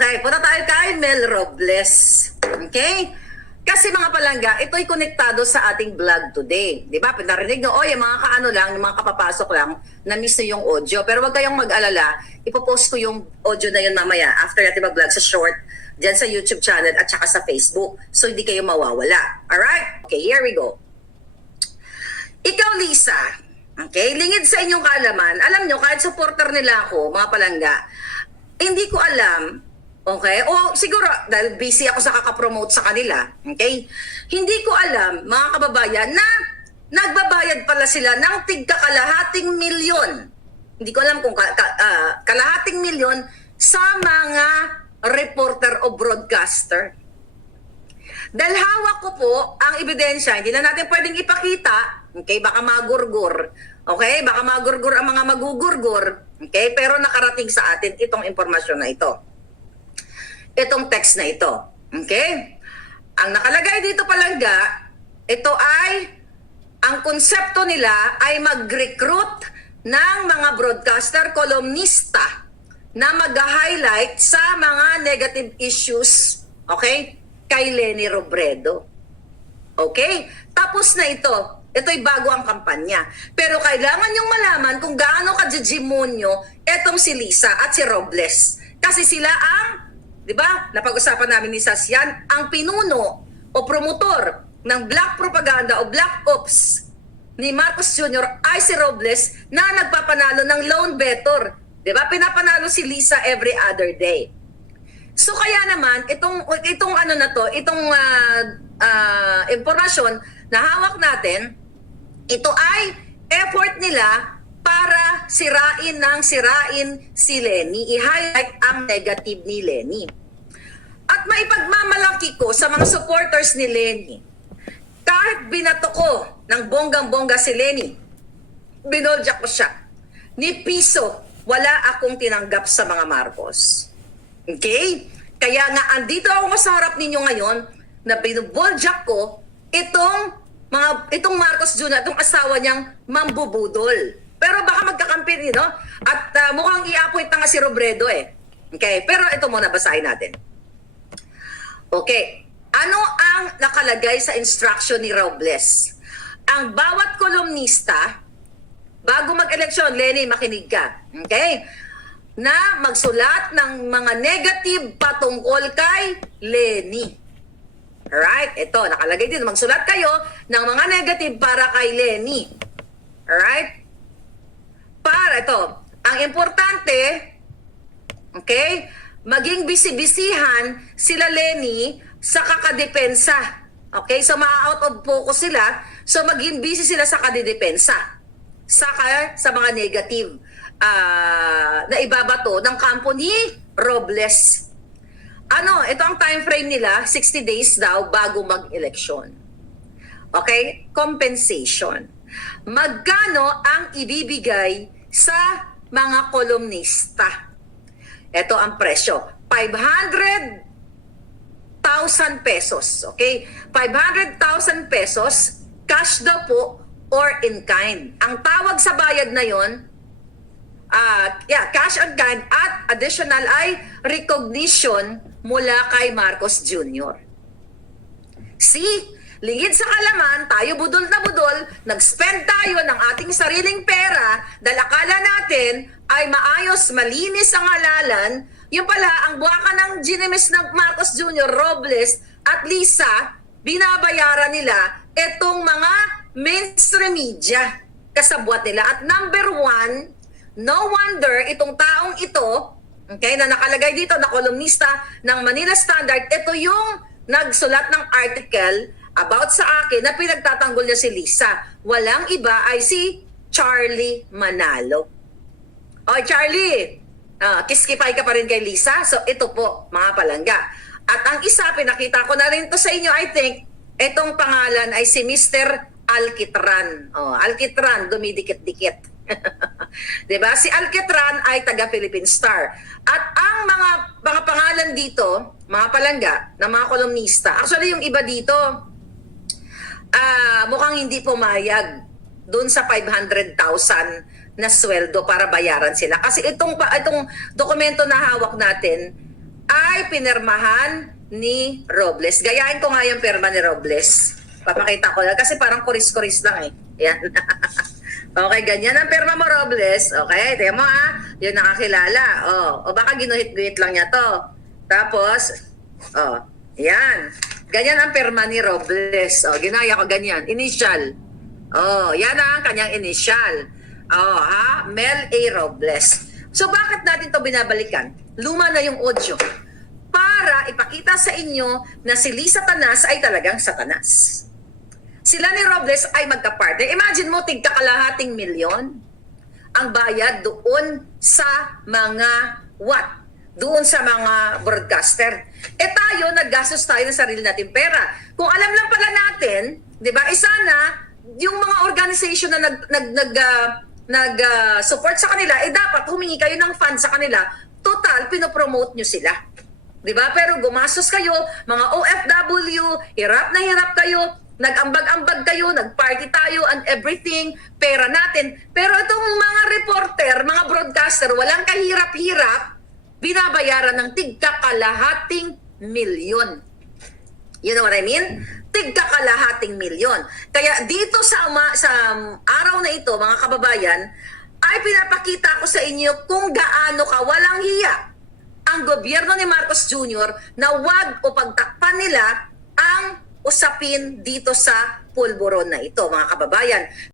Okay, punta tayo kay Mel Robles. Okay? Kasi mga palangga, ito'y konektado sa ating vlog today. Di ba? Pinarinig nyo, yung mga kaano lang, mga kapapasok lang, na-miss nyo yung audio. Pero wag kayong mag-alala, ipopost ko yung audio na yun mamaya after natin mag-vlog sa short, dyan sa YouTube channel at saka sa Facebook. So, hindi kayo mawawala. Alright? Okay, here we go. Ikaw, Lisa, okay, lingid sa inyong kaalaman, alam nyo, kahit supporter nila ako, mga palangga, hindi ko alam, okay, o siguro, dahil busy ako sa kakapromote sa kanila, okay, hindi ko alam, mga kababayan, na nagbabayad pala sila ng tigka kalahating milyon. Hindi ko alam kung ka, ka- ah, kalahating milyon sa mga reporter o broadcaster. Dahil hawak ko po ang ebidensya, hindi na natin pwedeng ipakita, okay, baka magurgur, okay, baka magurgur ang mga magugurgur, okay, pero nakarating sa atin itong impormasyon na ito. Itong text na ito, okay? Ang nakalagay dito palangga, ito ay, ang konsepto nila ay mag-recruit ng mga broadcaster, kolumnista, na mag-highlight sa mga negative issues, okay, kay Lenny Robredo. Okay? Tapos na ito. Ito'y bago ang kampanya. Pero kailangan yung malaman kung gaano ka-jijimonyo etong si Lisa at si Robles. Kasi sila ang, di ba, napag-usapan namin ni Sas yan, ang pinuno o promotor ng black propaganda o black ops ni Marcos Jr. ay si Robles na nagpapanalo ng loan better. Di ba? Pinapanalo si Lisa every other day. So kaya naman itong itong ano na to, itong ah, ah, impormasyon na hawak natin, ito ay effort nila para sirain ng sirain si Lenny, i-highlight ang negative ni Lenny. At maipagmamalaki ko sa mga supporters ni Lenny, kahit binato ko ng bonggang-bongga si Lenny, binolja ko siya, ni piso, wala akong tinanggap sa mga Marcos. Okay? Kaya nga andito ako sa harap ninyo ngayon na binuboljak ko itong mga itong Marcos Jr. itong asawa niyang mambubudol. Pero baka magkakampi din, no? At ah, mukhang iapoy tanga si Robredo eh. Okay, pero ito muna basahin natin. Okay. Ano ang nakalagay sa instruction ni Robles? Ang bawat kolumnista, bago mag-eleksyon, Lenny, makinig ka. Okay? Na magsulat ng mga negative patungkol kay Lenny. Alright? Ito, nakalagay dito. Magsulat kayo ng mga negative para kay Lenny. Alright? Para ito, ang importante, okay, maging bisibisihan sila Lenny sa kakadepensa. Okay, so ma-out of focus sila. So maging busy sila sa kadidepensa. Saka sa mga negative ah, na ibabato ng kampo ni Robles. Ano, ito ang time frame nila, 60 days daw bago mag-eleksyon. Okay? Compensation. Magkano ang ibibigay sa mga kolumnista? Ito ang presyo. 500,000 pesos. Okay? 500,000 pesos, cash daw po or in kind. Ang tawag sa bayad na yon, ah yeah, cash and kind at additional ay recognition mula kay Marcos Jr. See? Lingid sa kalaman, tayo budol na budol, nag-spend tayo ng ating sariling pera dahil akala natin ay maayos, malinis ang halalan. Yung pala, ang buwaka ng ginimis ng Marcos Jr., Robles at Lisa, binabayaran nila itong mga mainstream media kasabwat nila. At number one, no wonder itong taong ito, okay, na nakalagay dito na kolumnista ng Manila Standard, ito yung nagsulat ng article about sa akin na pinagtatanggol niya si Lisa. Walang iba ay si Charlie Manalo. Oy, Charlie, ah, kiskipay ka pa rin kay Lisa. So, ito po, mga palangga. At ang isa, pinakita ko na rin to sa inyo, I think, itong pangalan ay si Mr. Alkitran. Oh, Alkitran, dumidikit-dikit. 'Di ba? Si Alkitran ay taga Philippine Star. At ang mga mga pangalan dito, mga palangga, na mga kolumnista, actually yung iba dito, ah mukhang hindi pumayag doon sa 500,000 na sweldo para bayaran sila. Kasi itong itong dokumento na hawak natin ay pinirmahan ni Robles. Gayahin ko nga yung pirma ni Robles. Papakita ko lang kasi parang kuris-kuris lang eh. Yan. okay, ganyan ang pirma mo, Robles. Okay, tingnan mo ah. Yung nakakilala. Oh, o baka ginuhit-guhit lang niya to. Tapos, oh, yan. Ganyan ang pirma ni Robles. Oh, ginaya ko ganyan. Initial. Oh, yan ang kanyang initial. Oh, ha? Mel A. Robles. So bakit natin to binabalikan? Luma na yung audio. Para ipakita sa inyo na si Lisa Tanas ay talagang satanas. Sila ni Robles ay magka-partner. Imagine mo, tigka kalahating milyon ang bayad doon sa mga what? Doon sa mga broadcaster. E tayo, naggastos tayo ng sarili natin pera. Kung alam lang pala natin, di ba, isana, yung mga organization na nag, nag, nag, ah, nag ah, support sa kanila, eh dapat humingi kayo ng fund sa kanila. Total, pinopromote nyo sila. Di ba? Pero gumastos kayo, mga OFW, hirap na hirap kayo, nag-ambag-ambag kayo, nag-party tayo and everything, pera natin. Pero itong mga reporter, mga broadcaster, walang kahirap-hirap, binabayaran ng tigka kalahating milyon. You know what I mean? Tigka kalahating milyon. Kaya dito sa, uma, sa araw na ito, mga kababayan, ay pinapakita ko sa inyo kung gaano ka walang hiya ang gobyerno ni Marcos Jr. na wag o pagtakpan nila ang usapin dito sa pulburon na ito, mga kababayan.